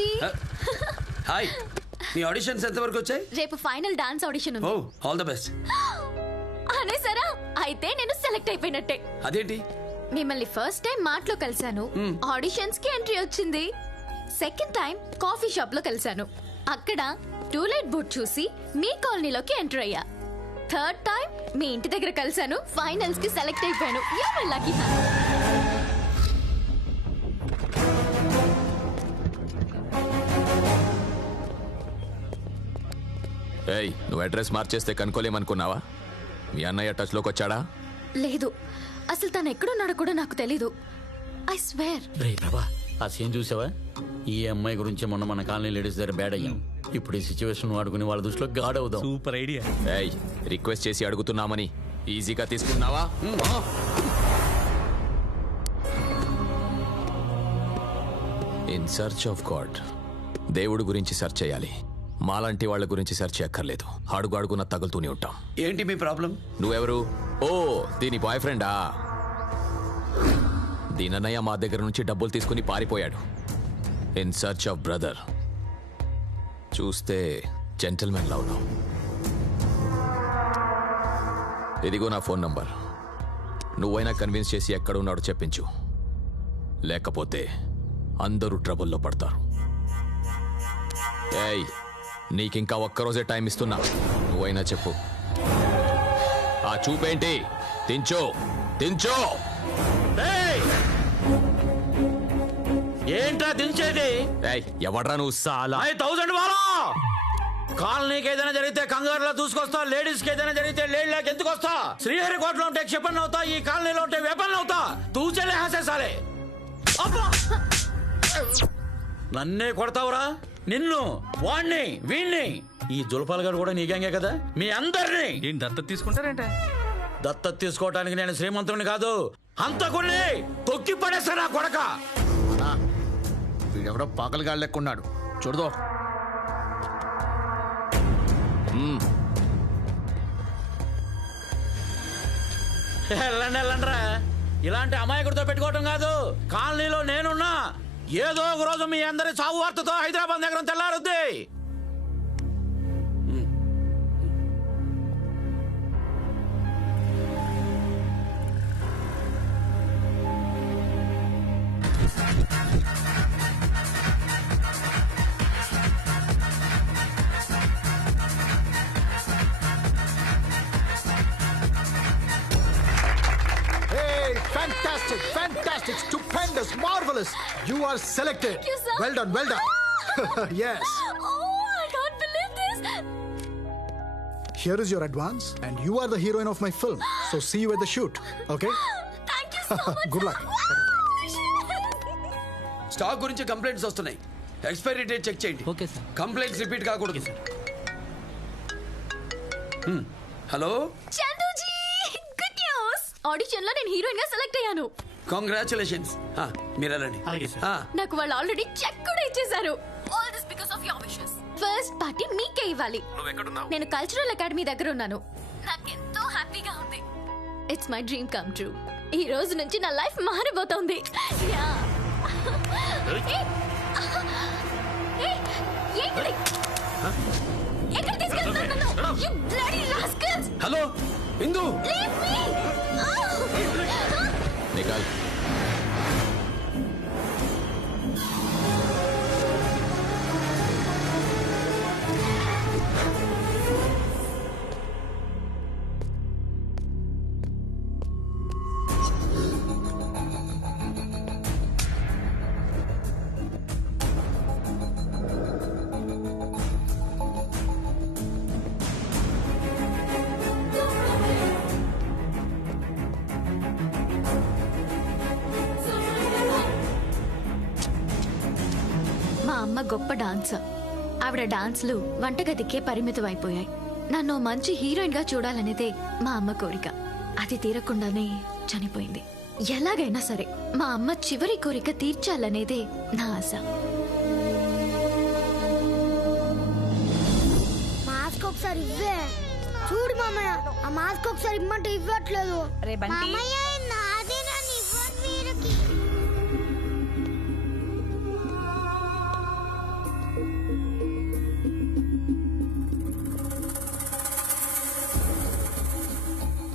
చందూజీ. Hi. మీ auditions ఎంతవరకు వచ్చాయి? రేపు ఫైనల్ డాన్స్ ఆడిషన్ ఉంది. ఓ, ఆల్ ద బెస్ట్. అనేసరా? అయితే నేను సెలెక్ట్ అయిపోయినట్టే. అదేంటి? మిమ్మల్ని ఫస్ట్ టైం మాటలో కలిశాను, ఆడిషన్స్ కి ఎంట్రీ వచ్చింది. సెకండ్ టైం కాఫీ షాప్ లో కలిశాను, అక్కడ టూలెట్ బోర్డ్ చూసి మీ కాలనీలోకి ఎంటర్ అయ్యా. థర్డ్ టైం మీ ఇంటి దగ్గర కలిశాను, ఫైనల్స్ కి సెలెక్ట్ అయిపోయాను. You are lucky man. ఏయ్, నువ్వు అడ్రస్ మార్చేస్తే కనుక్కోలేమనుకున్నావా? మీ అన్నయ్య టచ్ లోకి వచ్చాడా? లేదు, అసలు తను ఎక్కడున్నాడో కూడా నాకు తెలీదు. I swear. రే ప్రభా, ఆ సీన్ చూసావా? ఈ అమ్మాయి గురించి మొన్న మన కాలనీ లేడీస్ దగ్గర బ్యాడ్ అయ్యాం. ఇప్పుడు ఈ సిచ్యువేషన్ వాడుకుని వాళ్ళ దృష్టిలో గాడ్ అవుదాం. Super idea. ఏయ్, రిక్వెస్ట్ చేసి అడుగుతున్నామని ఈజీగా తీసుకున్నావా? In search of God. దేవుడు గురించి సెర్చ్ చేయాలి, మాలాంటి వాళ్ళ గురించి సెర్చ్ చేయక్కర్లేదు. అడుగు అడుగున తగులుతూనే ఉంటాం. ఏంటి మీ ప్రాబ్లం? నువ్వెవరు? ఓ, దీని బాయ్ ఫ్రెండా? దీనన్నయ్య మా దగ్గర నుంచి డబ్బులు తీసుకుని పారిపోయాడు. In search of brother. చూస్తే జెంటల్మెన్ లా ఉన్నావు. ఇదిగో నా ఫోన్ నంబర్. నువ్వైనా కన్విన్స్ చేసి ఎక్కడున్నాడో చెప్పించు, లేకపోతే అందరూ ట్రబుల్లో పడతారు. ఏయ్, నీకింకా ఒక్కరోజే టైం ఇస్తున్నా, నువ్వైనా చెప్పు. ఆ చూపేంటి? తించో తించో. ఏంట్రా దించేది? ఏయ్, ఎవడ్రా నువ్వు? సాలా 1000 వాళ్ళ కాలనీకి ఏదైనా జరిగితే కంగారులో దూసుకొస్తా, లేడీస్ కి ఏదైనా జరిగితే లేడీ లేక ఎందుకు వస్తా? శ్రీహరికోటలో ఉంటే క్షిపణి అవుతా, ఈ కాలనీలో ఉంటే వెపన్ అవుతా. తూచలే హాసేసాలే. నన్నే కొడతావురా? నిన్ను, వాణ్ణి, వీణ్ణి, ఈ జులపాల్ గారు కూడా నీ గ్యాంగే కదా? మీ అందరినీ ఏంటి దత్తత తీసుకుంటారేంటే? దత్తత తీసుకోవటానికి నేను శ్రీమంతుడిని కాదు, హంతకుణ్ణి. తొక్కి పడేస్తా నా కొడక. వీడెవడో పాకలుగాడు లెక్కున్నాడు, చూడదో. వెళ్ళండిరా, ఇలాంటి అమాయకుడితో పెట్టుకోవటం కాదు. కాలనీలో నేనున్నా, ఏదో ఒక రోజు మీ అందరి చావు వార్తతో హైదరాబాద్ నగరం తెల్లారుద్ది. Fantastic, fantastic, stupendous, marvelous. You are selected. Thank you, sir. Well done, well done. Yes. Oh, I can't believe this. Here is your advance and you are the heroine of my film. So see you at the shoot, okay? Thank you so much. Good luck. Stock గురించి complaints వస్తున్నాయి, expiry date check చేయండి. Okay sir. Complaints repeat కాకూడదు. Hello Chanduji, good news. Audition లో నేను heroine గా select అయ్యాను. Congratulations. మీరు వెళ్ళండి. నాకు వాళ్ళు ఆల్రెడీ చెక్ కూడా ఇచ్చేశారు. All this because of your wishes. First party మీకే ఇవ్వాలి. నేను కల్చరల్ అకాడమీ దగ్గర ఉన్నాను. నాకెంతో హ్యాపీగా ఉంది. It's my dream come true. ఈ రోజు నుంచి నా లైఫ్ మారిపోతుంది. ఎక్కడ తీసుకెళ్తున్నాను? You bloody rascals! Hello Indu, Leave me! నికాల్. మా అమ్మ గొప్ప డాన్సర్. ఆవిడ డాన్స్లు వంటగదికే పరిమితం అయిపోయాయి. నన్ను మంచి హీరోయిన్ గా చూడాలనేదే మా అమ్మ కోరిక. అది తీరకుండానే చనిపోయింది. ఎలాగైనా సరే మా అమ్మ చివరి కోరిక తీర్చాలనేదే నా ఆశ. మాస్క్ ఒకసారి ఇవ్వే. చూడు మామయ్య, ఆ మాస్క్ ఒకసారి ఇమ్మంటే ఇవ్వట్లేదు. మామయ్య నాదే, నన్ను ఇవ్వండి వీరికి.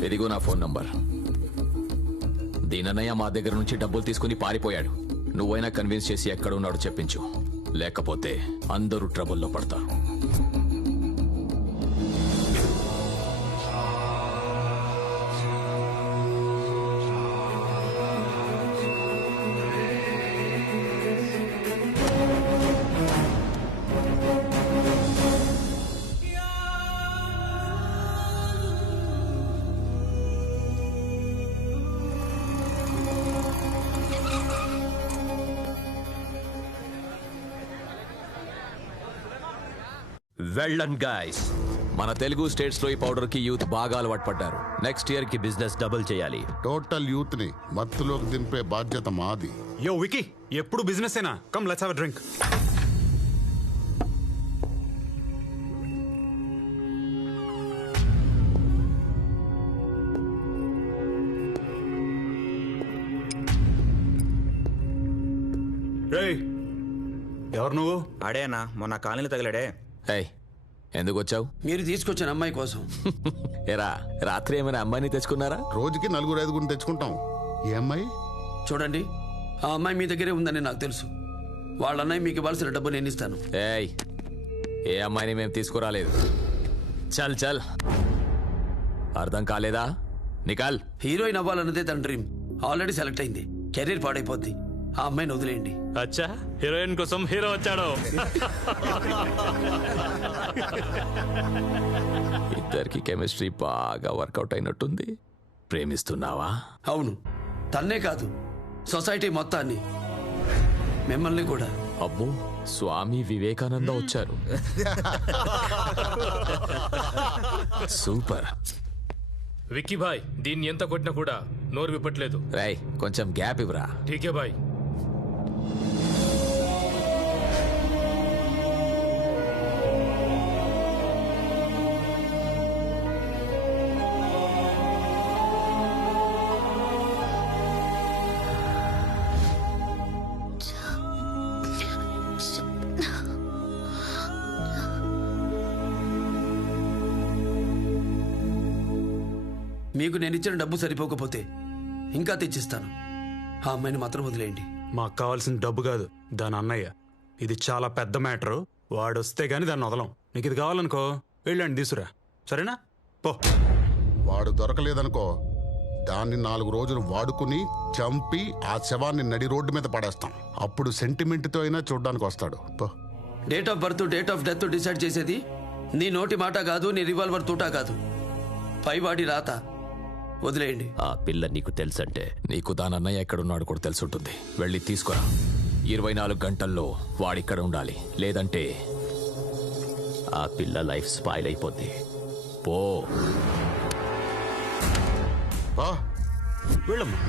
ఇదిగో నా ఫోన్ నంబర్. దీనన్నయ్య మా దగ్గర నుంచి డబ్బులు తీసుకుని పారిపోయాడు. నువ్వైనా కన్విన్స్ చేసి ఎక్కడ ఉన్నాడో చెప్పించు, లేకపోతే అందరూ ట్రబుల్లో పడతారు. వెళ్ళండి గాయ్స్. మన తెలుగు స్టేట్స్ లో ఈ పౌడర్ కి యూత్ బాగా అలవాటు పడ్డారు. నెక్స్ట్ ఇయర్ కి బిజినెస్ డబుల్ చేయాలి. టోటల్ యూత్ ని మత్తులోకి దింపే బాధ్యత మాది. యో వికీ, ఎప్పుడు బిజినెస్ ఏనా? Come let's have a drink. రేయ్, ఎవరు నువ్వు? ఆడేనా మొన్న కాలనీలు తగిలాడే. ఏయ్, ఎందుకు వచ్చావు? మీరు తీసుకొచ్చిన అమ్మాయి కోసం. ఎరా, రాత్రి ఏమైనా అమ్మాయిని తెచ్చుకున్నారా? రోజుకి 4-5 తెచ్చుకుంటాం. ఈ అమ్మాయి చూడండి, ఆ అమ్మాయి మీ దగ్గరే ఉందని నాకు తెలుసు. వాళ్ళ అన్నయ్య మీకు ఇవ్వాల్సిన డబ్బు నేను ఇస్తాను. ఏయ్, ఏ అమ్మాయిని మేము తీసుకురాలేదు. చల్ చల్, అర్థం కాలేదా? నికాల్. హీరోయిన్ అవ్వాలన్నదే తన డ్రీమ్. ఆల్రెడీ సెలెక్ట్ అయింది. కెరీర్ పాడైపోద్ది. ఆ అమ్మాయిని వదిలేయండి. అచ్చా, హీరోయిన్ కోసం హీరో వచ్చాడు. ఇద్దరికి కెమిస్ట్రీ బాగా వర్కౌట్ అయినట్టుంది. ప్రేమిస్తున్నావా? అవును, తన్నే కాదు, సొసైటీ మొత్తాన్ని, మిమ్మల్ని కూడా. అబ్బో, స్వామి వివేకానంద వచ్చారు. సూపర్. విక్కీ భాయ్, దీన్ని ఎంత కొట్టినా కూడా నోరు విప్పట్లేదు. రేయ్, కొంచెం గ్యాప్ ఇవ్వరా. ఠీకే భాయ్. మీకు నేను ఇచ్చిన డబ్బు సరిపోకపోతే ఇంకా తెచ్చిస్తాను. ఆ అమ్మాయిని మాత్రం వదిలేయండి. మాకు కావాల్సిన డబ్బు కాదు, దాని అన్నయ్య. ఇది చాలా పెద్ద మ్యాటరు. వాడు వస్తే గానీ దాన్ని వదలం. నీకు ఇది కావాలనుకో, వెళ్ళండి తీసురా, సరేనా? పో. వాడు దొరకలేదనుకో, దాన్ని 4 రోజులు వాడుకుని చంపి ఆ శవాన్ని నడి రోడ్డు మీద పడేస్తాం. అప్పుడు సెంటిమెంట్తో అయినా చూడ్డానికి వస్తాడు. పో. Date of birth, date of death decide చేసేది నీ నోటి మాట కాదు, నీ రివాల్వర్ తూటా కాదు, పైవాడి రాత. వదిలేయండి. ఆ పిల్ల నీకు తెలుసంటే? నీకు దానన్నయ్య ఎక్కడున్నాడు కూడా తెలుసుంటుంది. వెళ్ళి తీసుకురా. 24 గంటల్లో వాడిక్కడ ఉండాలి, లేదంటే ఆ పిల్ల లైఫ్ స్పాయిల్ అయిపోద్ది. పో. పో. వెళ్ళమ్మా.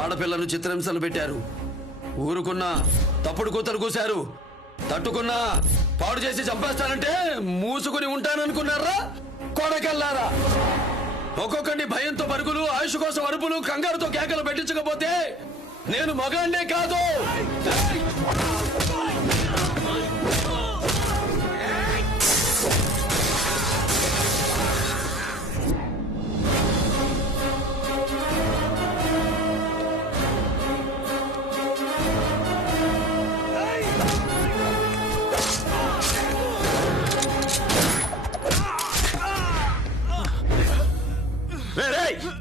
ఆడపిల్లను చిత్రహింసలు పెట్టారు. ఊరుకున్నా తప్పుడు కూతలు కూశారు. తట్టుకున్నా పాడు చేసి చంపేస్తానంటే మూసుకుని ఉంటాననుకున్నారా? కొడకెళ్ళారా? ఒక్కొక్కడిని భయంతో పరుగులు, ఆయుష్ కోసం అరుపులు, కంగారుతో కేకలు పెట్టించకపోతే నేను మగాండే కాదు.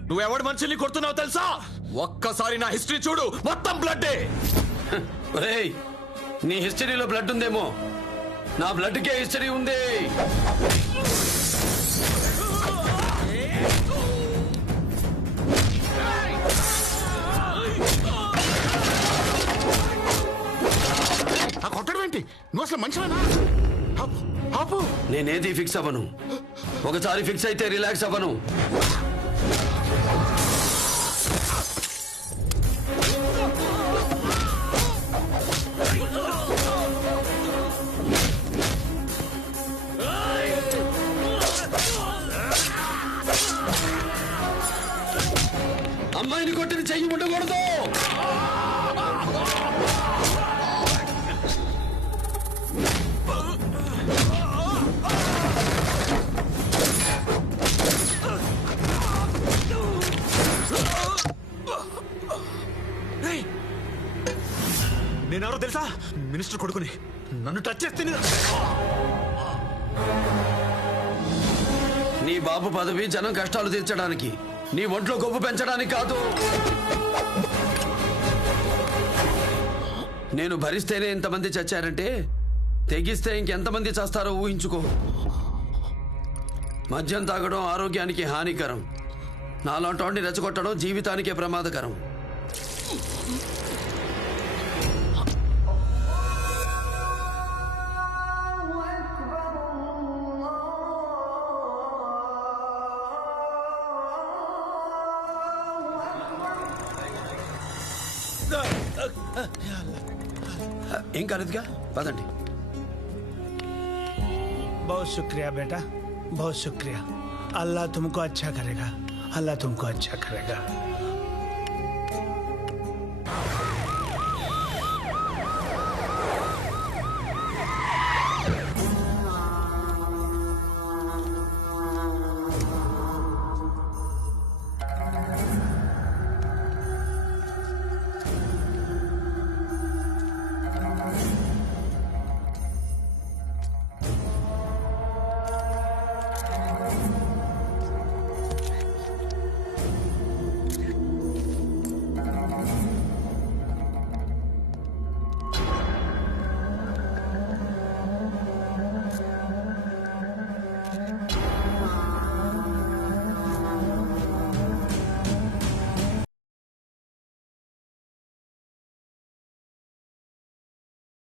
నువ్వెవడి మనుషుల్ని కొడుతున్నావు తెలుసా? ఒక్కసారి నా హిస్టరీ చూడు, మొత్తం బ్లడ్డే. ఒరేయ్, నీ హిస్టరీలో బ్లడ్ ఉందేమో, నా బ్లడ్కే హిస్టరీ ఉంది. కొట్టడం ఏంటి? నువ్వు అసలు మనిషివేనా? ఆపు. నేనేది ఫిక్స్ అవ్వను. ఒకసారి ఫిక్స్ అయితే రిలాక్స్ అవ్వను. నేనెవరో తెలుసా? మినిస్టర్ కొడుకుని. నన్ను టచ్ చేస్తే నీ బాబు పదవి జనం కష్టాలు తీర్చడానికి, నీ ఒంట్లో కొవ్వు పెంచడానికి కాదు. నేను భరిస్తేనే ఇంతమంది చచ్చారంటే తెగిస్తే ఇంకెంతమంది చస్తారో ఊహించుకో. మద్యం తాగడం ఆరోగ్యానికి హానికరం, నాలాంటి రెచ్చగొట్టడం జీవితానికే ప్రమాదకరం. ఏం కాలేదుగా, పదండి. बहुत शुक्रिया बेटा, बहुत शुक्रिया. अल्लाह तुमको अच्छा करेगा, अल्लाह तुमको अच्छा करेगा.